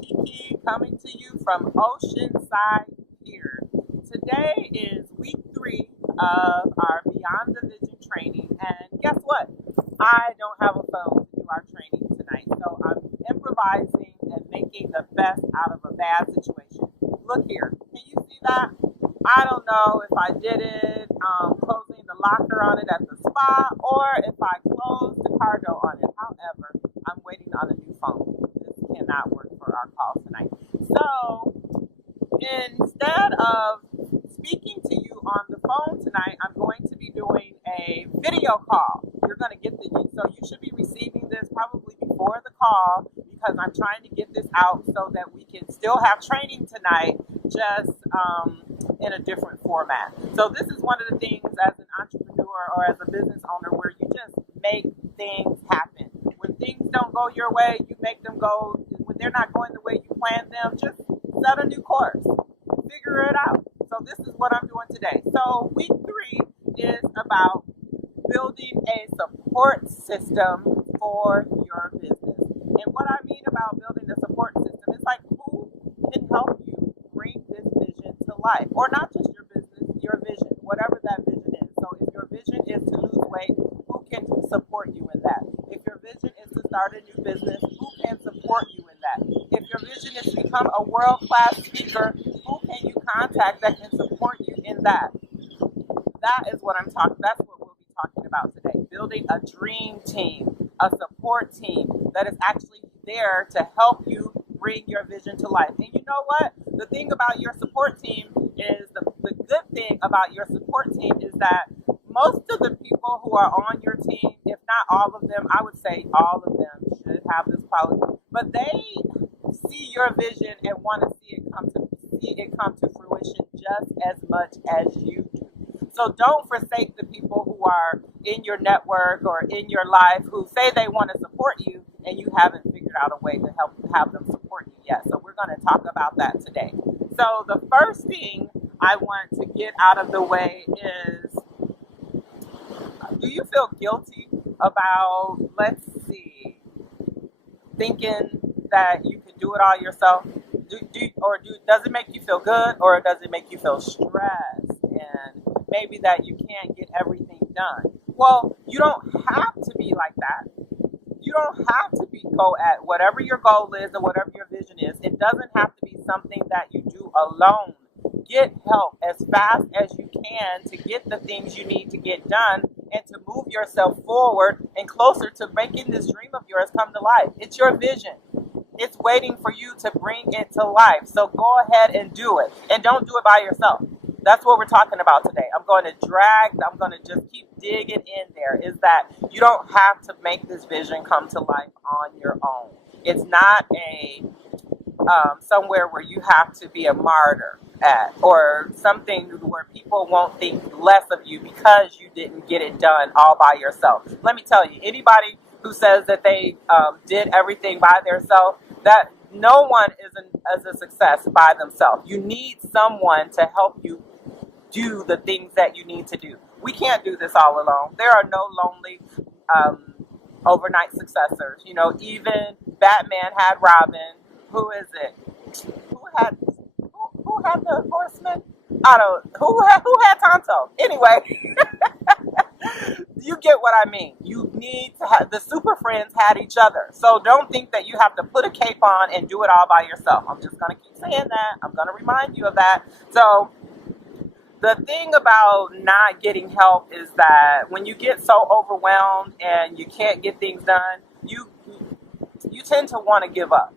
KeeKee coming to you from Oceanside here. Today is week 3 of our Beyond the Vision training, and guess what? I don't have a phone to do our training tonight, so I'm improvising and making the best out of a bad situation. Look here, can you see that? I don't know if I did it closing the locker on it at the spa or if I closed the car door on it. However, I'm waiting on a new phone. This cannot work for our call tonight. So instead of speaking to you on the phone tonight, I'm going to be doing a video call. You're going to get so you should be receiving this probably before the call because I'm trying to get this out so that we can still have training tonight, just in a different format. So this is one of the things as an entrepreneur or as a business owner where you just make things happen. When things don't go your way, you make them go. When they're not going the way you planned them, just set a new course. Figure it out. So this is what I'm doing today. So week 3 is about building a support system for your business. And what I mean about building a support system is like who can help you bring this vision to life, or not just your business, your vision, whatever that vision is. So if your vision is to lose weight, who can support you in that? If your vision is to start a new business, who can support you in that? If your vision is to become a world-class speaker, who can you contact that can support you in that? That is what I'm talking. That's what we'll be talking about today. Building a dream team, a support team that is actually there to help you bring your vision to life. And you know what? The thing about your support team is the good thing about your support team is that most of the people who are on your team, if not all of them, I would say all of them should have this quality. But they see your vision and want to see it come to fruition just as much as you do. So don't forsake the people who are in your network or in your life who say they want to support you and you haven't figured out a way to help have them support you yet. So we're going to talk about that today. So the first thing I want to get out of the way is, do you feel guilty about, thinking that you can do it all yourself? Does it make you feel good, or does it make you feel stressed and maybe that you can't get everything done? Well, you don't have to be like that. You don't have to go at whatever your goal is or whatever your vision is. It doesn't have to be something that you do alone. Get help as fast as you can to get the things you need to get done and to move yourself forward and closer to making this dream of yours come to life. It's your vision. It's waiting for you to bring it to life. So go ahead and do it. And don't do it by yourself. That's what we're talking about today. I'm going to just keep digging in there, is that you don't have to make this vision come to life on your own. It's not somewhere where you have to be a martyr at, or something where people won't think less of you because you didn't get it done all by yourself. Let me tell you, anybody who says that they did everything by themselves, that no one is a success by themselves. You need someone to help you do the things that you need to do. We can't do this all alone. There are no lonely overnight successors. You know, even Batman had Robin. Who is it? Who had the horseman? Who had Tonto? Anyway, you get what I mean. You need to have, the super friends had each other. So don't think that you have to put a cape on and do it all by yourself. I'm just going to keep saying that. I'm going to remind you of that. So the thing about not getting help is that when you get so overwhelmed and you can't get things done, you tend to want to give up.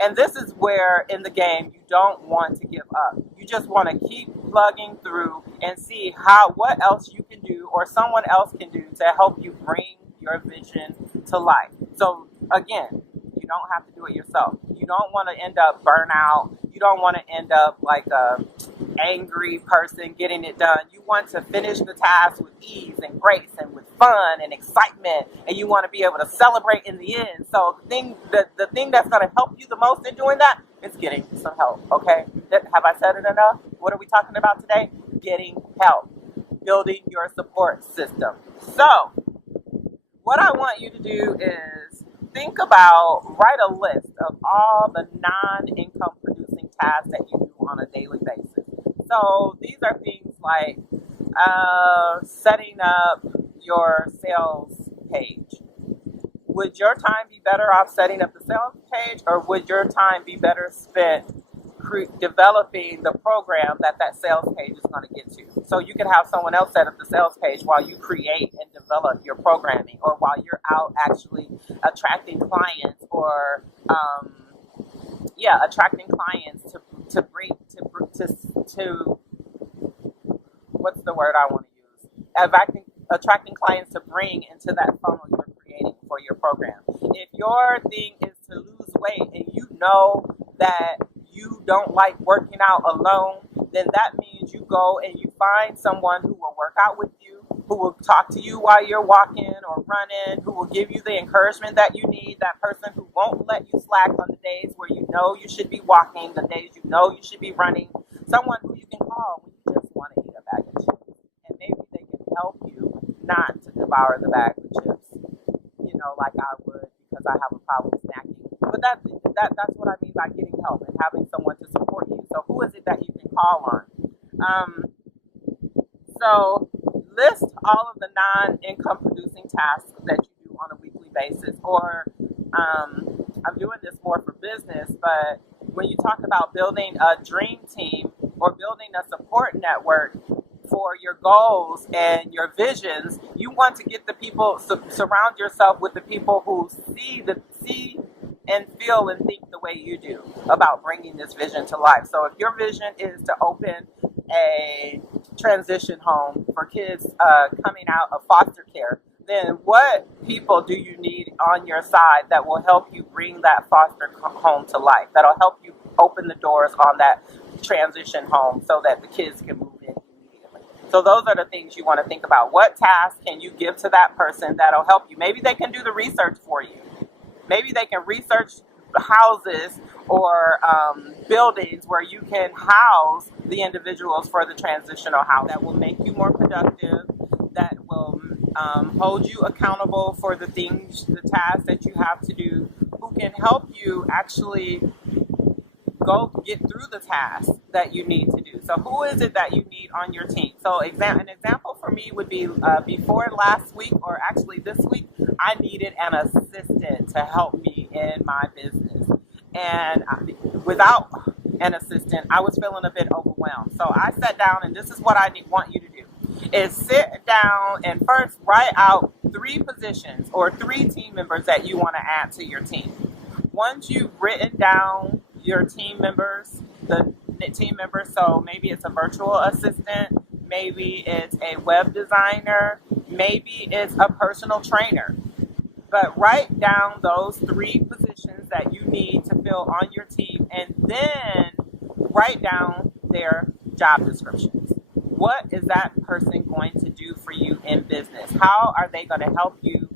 And this is where in the game you don't want to give up. You just want to keep plugging through and see what else you can do or someone else can do to help you bring your vision to life. So again, you don't have to do it yourself. You don't want to end up burnout. You don't want to end up like a angry person getting it done. You want to finish the task with ease and grace and with fun and excitement, and you want to be able to celebrate in the end. So the thing that's going to help you the most in doing that is getting some help. Okay, have I said it enough? What are we talking about today? Getting help, building your support system. So what I want you to do is write a list of all the non-income producing tasks that you do on a daily basis. So these are things like setting up your sales page. Would your time be better off setting up the sales page, or would your time be better spent developing the program that sales page is going to get to? So you can have someone else set up the sales page while you create and develop your programming, or while you're out actually attracting clients, or attracting clients to bring to what's the word I want to use? Attracting clients to bring into that funnel you're creating for your program. If your thing is to lose weight and you know that you don't like working out alone, then that means you go and you find someone who will work out with you, who will talk to you while you're walking or running, who will give you the encouragement that you need, that person who won't let you slack on the days where you know you should be walking, the days you know you should be running, someone who you can call when you just want to eat a bag of chips. And maybe they can help you not to devour the bag of chips, like I would, because I have a problem snacking. But that's what I mean by getting help and having someone to support you. So who is it that you can call on? So list all of the non-income producing tasks that you do on a weekly basis. Or I'm doing this more for business, but when you talk about building a dream team or building a support network for your goals and your visions, you want to get the people, surround yourself with the people who see and feel and think the way you do about bringing this vision to life. So if your vision is to open a transition home for kids coming out of foster care, then what people do you need on your side that will help you bring that foster home to life, that'll help you open the doors on that transition home so that the kids can move in immediately? So those are the things you want to think about. What tasks can you give to that person that'll help you? Maybe they can do the research for you. Maybe they can research houses or buildings where you can house the individuals for the transitional house. That will make you more productive, that will hold you accountable for the tasks that you have to do, who can help you actually go get through the tasks that you need to do. So who is it that you need on your team? So an example for me would be before last week, or actually this week, I needed an assistant to help me in my business. And without an assistant, I was feeling a bit overwhelmed. So I sat down, and this is what I want you to do, is sit down and first write out 3 positions or 3 team members that you want to add to your team. Once you've written down your team members, so maybe it's a virtual assistant, maybe it's a web designer, maybe it's a personal trainer. But write down those 3 positions that you need to fill on your team, and then write down their job descriptions. What is that person going to do for you in business? How are they going to help you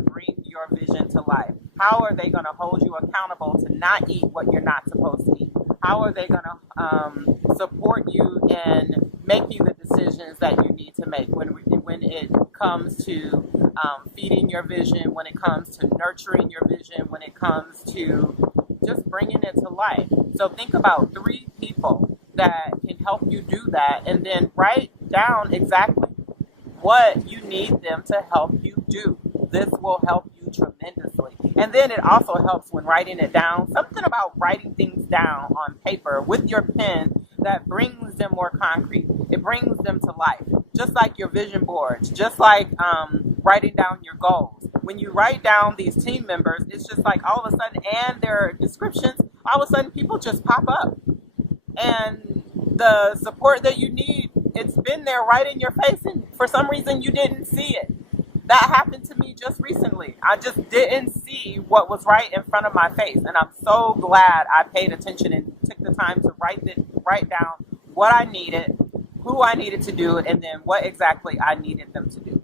bring your vision to life? How are they going to hold you accountable to not eat what you're not supposed to eat? How are they going to support you in making the decisions that you need to make when it comes to feeding your vision, when it comes to nurturing your vision, when it comes to just bringing it to life? So think about 3 people that can help you do that, and then write down exactly what you need them to help you do. This will help you tremendously. And then it also helps when writing it down, something about writing things down on paper with your pen that brings them more concrete. It brings them to life, just like your vision boards, just like writing down your goals. When you write down these team members, it's just like all of a sudden, and their descriptions, all of a sudden people just pop up. And the support that you need, it's been there right in your face, and for some reason you didn't see it. That happened to me just recently. I just didn't see what was right in front of my face, and I'm so glad I paid attention and took the time to write down what I needed, who I needed to do it, and then what exactly I needed them to do.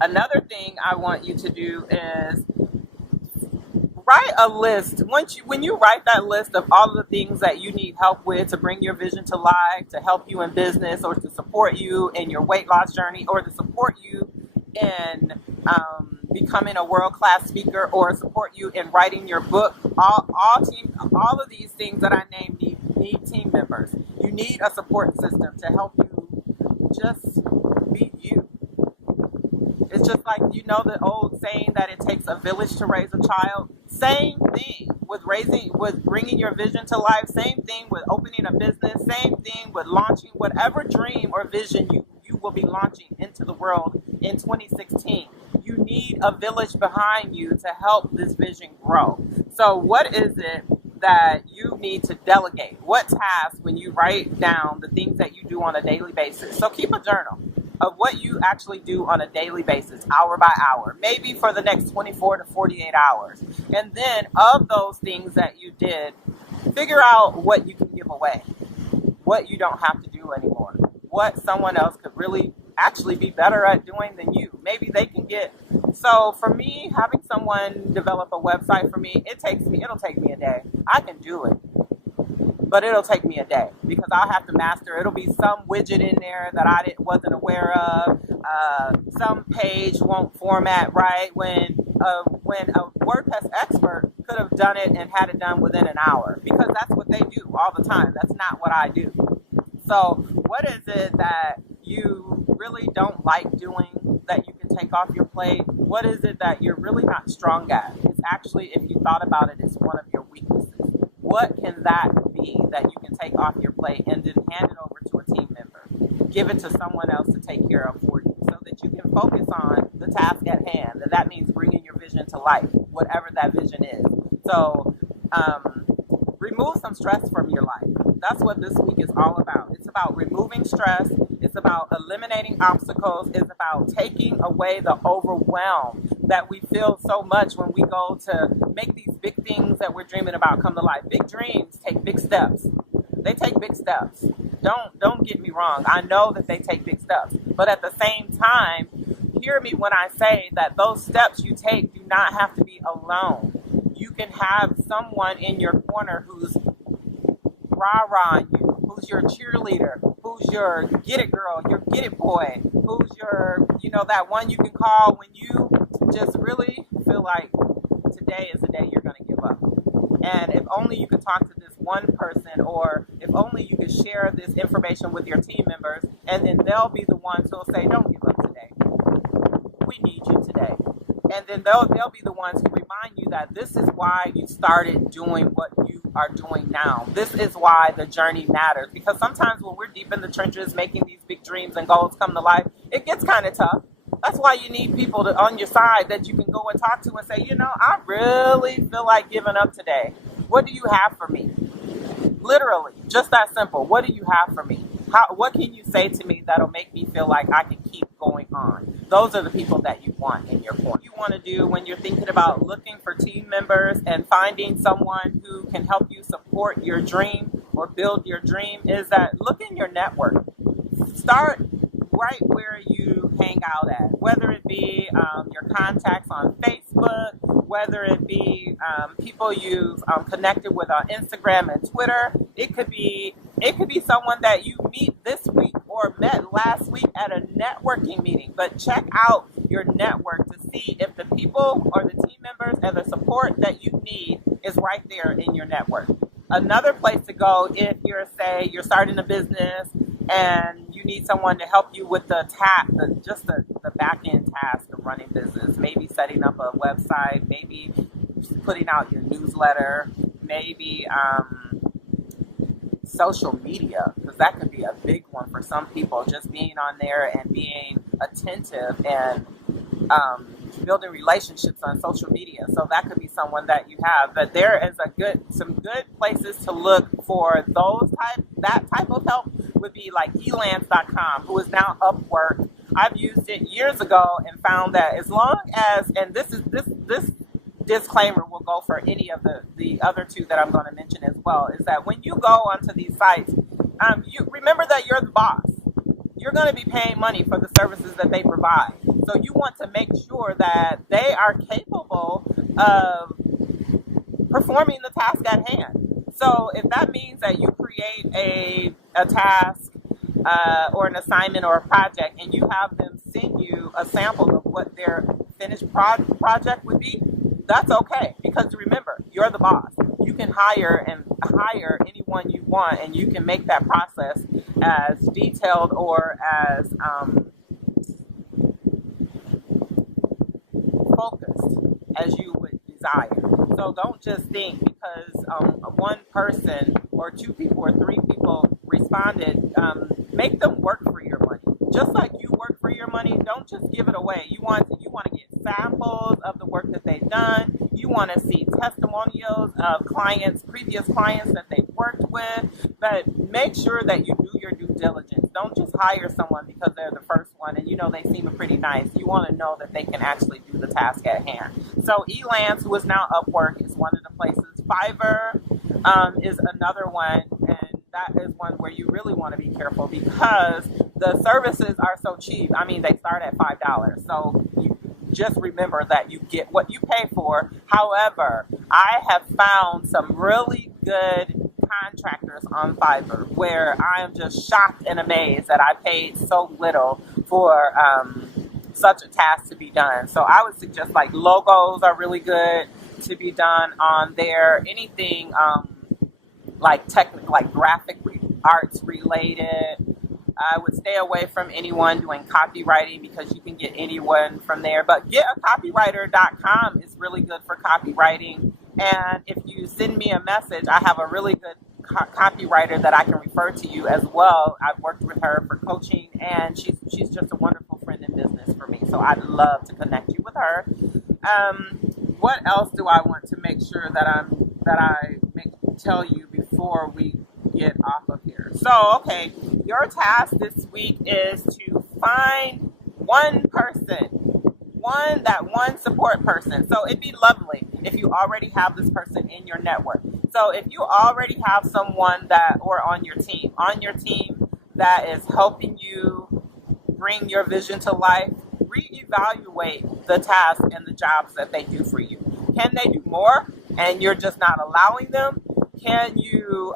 Another thing I want you to do is write a list. When you write that list of all of the things that you need help with to bring your vision to life, to help you in business, or to support you in your weight loss journey, or to support you in becoming a world-class speaker or support you in writing your book. All of these things that I named need team members. You need a support system to help you just be you. It's just like, the old saying that it takes a village to raise a child. Same thing with bringing your vision to life. Same thing with opening a business. Same thing with launching whatever dream or vision you will be launching into the world in 2016. You need a village behind you to help this vision grow. So what is it that you need to delegate? What tasks, when you write down the things that you do on a daily basis? So keep a journal of what you actually do on a daily basis, hour by hour, maybe for the next 24 to 48 hours. And then of those things that you did, figure out what you can give away, what you don't have to do anymore, what someone else could really actually be better at doing than you. Maybe they can so for me, having someone develop a website for me, it'll take me a day. I can do it, but it'll take me a day because I'll have to master. It'll be some widget in there that wasn't aware of. Some page won't format right when a WordPress expert could have done it and had it done within an hour, because that's what they do all the time. That's not what I do. So what is it that you really don't like doing that you can take off your plate? What is it that you're really not strong at? It's actually, if you thought about it, it's one of your weaknesses. What can that be that you can take off your plate and then hand it over to a team member? Give it to someone else to take care of for you so that you can focus on the task at hand. And that means bringing your vision to life, whatever that vision is. So remove some stress from your life. That's what this week is all about. It's about removing stress. It's about eliminating obstacles. It's about taking away the overwhelm that we feel so much when we go to make these big things that we're dreaming about come to life. Big dreams take big steps. They take big steps. Don't get me wrong. I know that they take big steps. But at the same time, hear me when I say that those steps you take do not have to be alone. You can have someone in your corner who's rah-rahing you, who's your cheerleader, who's your get it girl, your get it boy, who's your, that one you can call when you just really feel like today is the day you're going to give up. And if only you could talk to this one person, or if only you could share this information with your team members, and then they'll be the ones who'll say, don't give up today. We need you today. And then they'll be the ones who remind you that this is why you started doing what you are doing now. This is why the journey matters. Because sometimes when we're deep in the trenches making these big dreams and goals come to life, it gets kind of tough. That's why you need people on your side that you can go and talk to and say, I really feel like giving up today. What do you have for me? Literally, just that simple. What do you have for me? What can you say to me that'll make me feel like I can keep going on? Those are the people that you want in your corner. What you want to do when you're thinking about looking for team members and finding someone who can help you support your dream or build your dream is that look in your network. Start right where you hang out at, whether it be your contacts on Facebook, whether it be people you've connected with on Instagram and Twitter. It could be someone that you meet this week or met last week at a networking meeting. But check out your network to see if the people or the team members and the support that you need is right there in your network. Another place to go if you're starting a business and you need someone to help you with the back end task of running business, maybe setting up a website, maybe putting out your newsletter, maybe social media, because that could be a big one for some people, just being on there and being attentive and building relationships on social media. So that could be someone that you have. But there is some good places to look for that type of help would be like elance.com, who is now Upwork. I've used it years ago and found that as long as, and this disclaimer will go for any of the other two that I'm going to mention as well, is that when you go onto these sites, you remember that you're the boss. You're going to be paying money for the services that they provide. So you want to make sure that they are capable of performing the task at hand. So if that means that you create a task or an assignment or a project and you have them send you a sample of what their finished project would be, that's okay. Because remember, you're the boss. You can hire anyone you want, and you can make that process as detailed or as focused as you would desire. So don't just think because one person or two people or three people responded, make them work for your money. Just like you work for your money, don't just give it away. You want to get samples of the work that they've done. You want to see testimonials of previous clients that they've worked with. But make sure that you do your due diligence. Don't just hire someone because they're the first one and they seem pretty nice. You want to know that they can actually do the task at hand. So Elance, who is now Upwork, is one of the places. Fiverr is another one, and that is one where you really want to be careful because the services are so cheap. I mean, they start at $5. So you just remember that you get what you pay for. However, I have found some really good contractors on Fiverr where I am just shocked and amazed that I paid so little for such a task to be done. So I would suggest like logos are really good to be done on there. Anything like technical, like graphic arts related. I would stay away from anyone doing copywriting because you can get anyone from there. But getacopywriter.com is really good for copywriting. And if you send me a message, I have a really good copywriter that I can refer to you as well. I've worked with her for coaching, and she's just a wonderful friend in business for me. So I'd love to connect you with her. What else do I want to make sure that I tell you before we get off of here? So, okay, your task this week is to find one person, one support person. So it'd be lovely if you already have this person in your network. So if you already have someone on your team that is helping you bring your vision to life, reevaluate the tasks and the jobs that they do for you. Can they do more and you're just not allowing them? Can you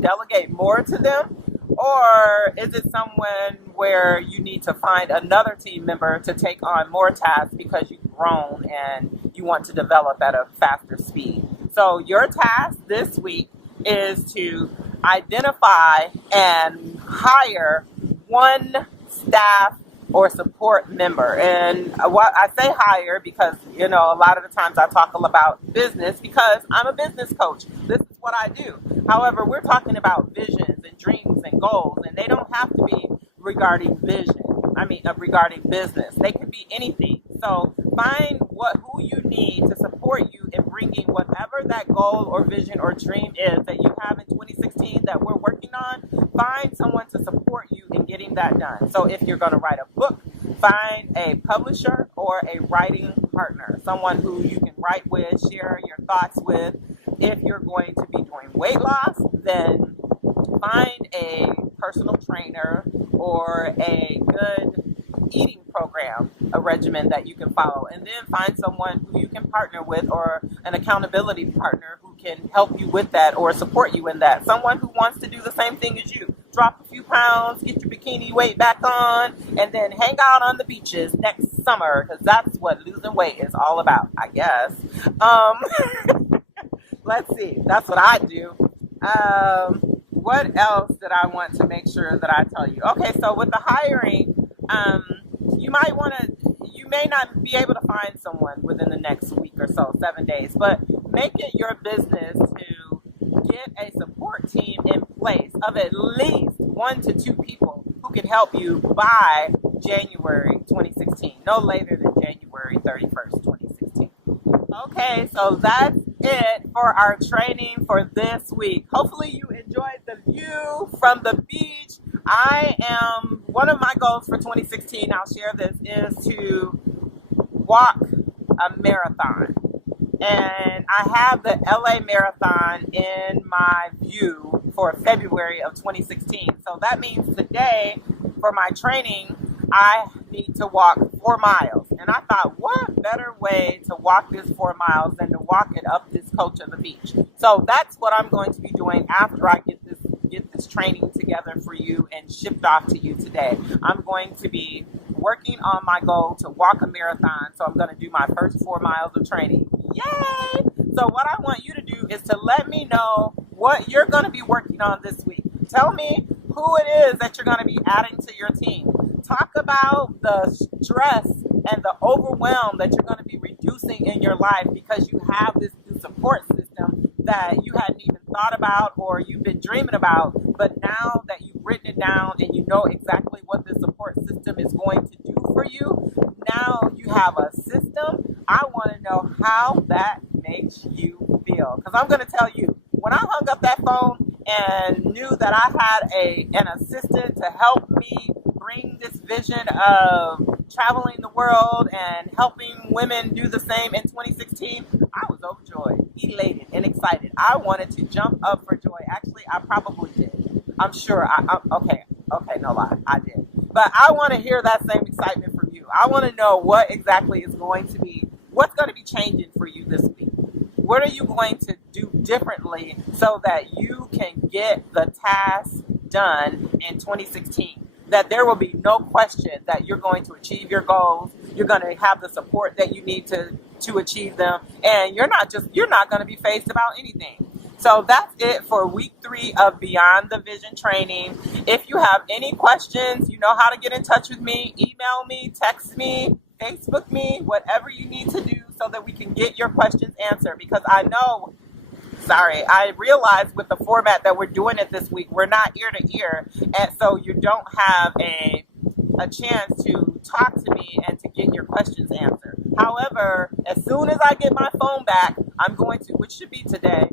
delegate more to them? Or is it someone where you need to find another team member to take on more tasks because you've grown and you want to develop at a faster speed? So your task this week is to identify and hire one staff or support member. And what I say hire because, a lot of the times I talk about business because I'm a business coach. This is what I do. However, we're talking about visions and dreams and goals, and they don't have to be regarding regarding business. They can be anything. So find who you need to support you in bringing whatever that goal or vision or dream is that you have in 2016 that we're working on. Find someone to support you in getting that done. So if you're going to write a book, find a publisher or a writing partner, someone who you can write with, share your thoughts with. If you're going to be doing weight loss, then find a personal trainer or a good eating program, a regimen that you can follow, and then find someone who you can partner with or an accountability partner who can help you with that or support you in that. Someone who wants to do the same thing as you. Drop a few pounds, get your bikini weight back on, and then hang out on the beaches next summer because that's what losing weight is all about, I guess. Let's see. That's what I do. What else did I want to make sure that I tell you? Okay, so with the hiring, you may not be able to find someone within the next week or so, 7 days, but make it your business to get a support team in place of at least 1 to 2 people who can help you by January 2016, no later than January 31st, 2016. Okay, so that's it for our training for this week. Hopefully you enjoyed the view from the beach. One of my goals for 2016, I'll share this, is to walk a marathon. And I have the LA Marathon in my view for February of 2016. So that means today, for my training, I need to walk 4 miles. And I thought, what better way to walk this 4 miles than to walk it up this coach of the beach? So that's what I'm going to be doing after I get this training together for you and shipped off to you today. I'm going to be working on my goal to walk a marathon. So I'm going to do my first 4 miles of training. Yay! So what I want you to do is to let me know what you're going to be working on this week. Tell me who it is that you're going to be adding to your team. Talk about the stress and the overwhelm that you're going to be reducing in your life because you have this new support system that you hadn't even thought about or you've been dreaming about. But now that you've written it down and you know exactly what the support system is going to do for you, now you have a system. I want to know how that makes you feel. Because I'm going to tell you, when I hung up that phone and knew that I had an assistant to help me bring this vision of traveling the world and helping women do the same in 2016, I was overjoyed, elated, and excited. I wanted to jump up for joy. Actually, I probably did. I'm sure. Okay, no lie, I did. But I want to hear that same excitement from you. I want to know what exactly is going to be, what's going to be changing for you this week. What are you going to do differently so that you can get the task done in 2016? That there will be no question that you're going to achieve your goals. You're going to have the support that you need to achieve them. And you're not going to be phased about anything. So that's it for week 3 of Beyond the Vision training. If you have any questions, you know how to get in touch with me. Email me, text me, Facebook me, whatever you need to do so that we can get your questions answered. Because I realize with the format that we're doing it this week, we're not ear to ear. And so you don't have a chance to talk to me and to get your questions answered. However, as soon as I get my phone back, I'm going to, which should be today,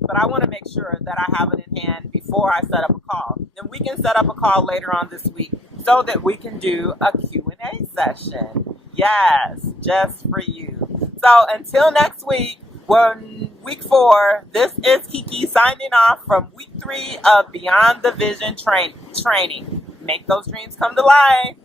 but I want to make sure that I have it in hand before I set up a call. Then we can set up a call later on this week so that we can do a Q&A session. Yes, just for you. So until next week, week 4, this is KeeKee signing off from week 3 of Beyond the Vision training. Make those dreams come to life.